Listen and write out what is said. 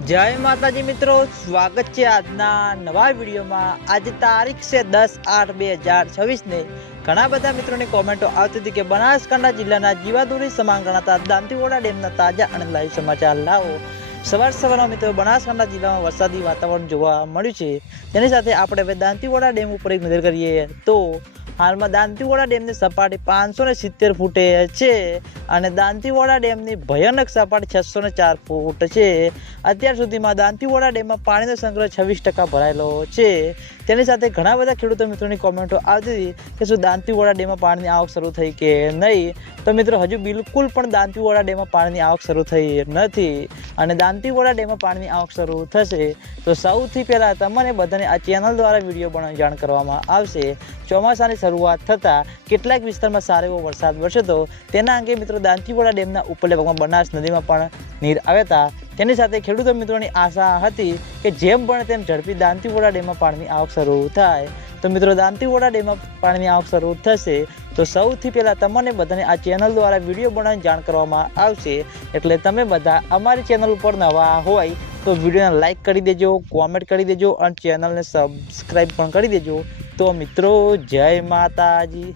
जय माताजी मित्रों, स्वागत है આજના નવા વિડીયોમાં। આજે તારીખ છે 10/8/2026 ને ઘણા બધા મિત્રોની કોમેન્ટો આવતી હતી કે બનાસકાંઠા જિલ્લાના જીવાદોરી સમાન ગણાતા દાંતીવાડા ડેમના તાજા અને લાઈવ સમાચાર લાવો। સવારમાં મિત્રો બનાસકાંઠા જિલ્લામાં વરસાદી વાતાવરણ જોવા મળ્યું છે, તેની સાથે આપણે હવે દાંતીવાડા ડેમ ઉપર એક નજર કરીએ તો હાલમાં દાંતીવાડા ડેમની સપાટી 570 ફૂટે છે અને દાંતીવાડા ડેમની ભયાનક સપાટી 604 ફૂટ છે। અત્યાર સુધીમાં દાંતીવાડા ડેમમાં પાણીનો સંગ્રહ 26% ભરાયેલો છે। તેની સાથે ઘણા બધા ખેડૂતો મિત્રોની કોમેન્ટો આવતી હતી કે શું દાંતીવાડા ડેમમાં પાણીની આવક શરૂ થઈ કે નહીં। તો મિત્રો હજુ બિલકુલ પણ દાંતીવાડા ડેમમાં પાણીની આવક શરૂ થઈ નથી અને દાંતીવાડા ડેમમાં પાણીની આવક શરૂ થશે તો સૌથી પહેલાં તમને બધાને આ ચેનલ દ્વારા વિડીયો બનાવી જાણ કરવામાં આવશે। ચોમાસાની શરૂઆત થતાં કેટલાક વિસ્તારમાં સારો એવો વરસાદ વરસ્યો હતો, તેના અંગે મિત્રો દાંતીવાડા ડેમના ઉપરલે ભાગમાં બનાસ નદીમાં પણ નીર આવ્યા હતા। તેની સાથે ખેડૂતો મિત્રોની આશા હતી કે જેમ બને તેમ ઝડપી દાંતીવાડા ડેમમાં પાણીની આવક શરૂ થાય। તો મિત્રો દાંતીવાડા ડેમમાં પાણીની આવક શરૂ થશે તો સૌથી પહેલાં તમને બધાને આ ચેનલ દ્વારા વિડીયો બનાવીને જાણ કરવામાં આવશે। એટલે તમે બધા અમારી ચેનલ ઉપર નવા હોય તો વિડીયોને લાઇક કરી દેજો, કોમેન્ટ કરી દેજો અને ચેનલને સબસ્ક્રાઈબ પણ કરી દેજો। તો મિત્રો જય માતાજી।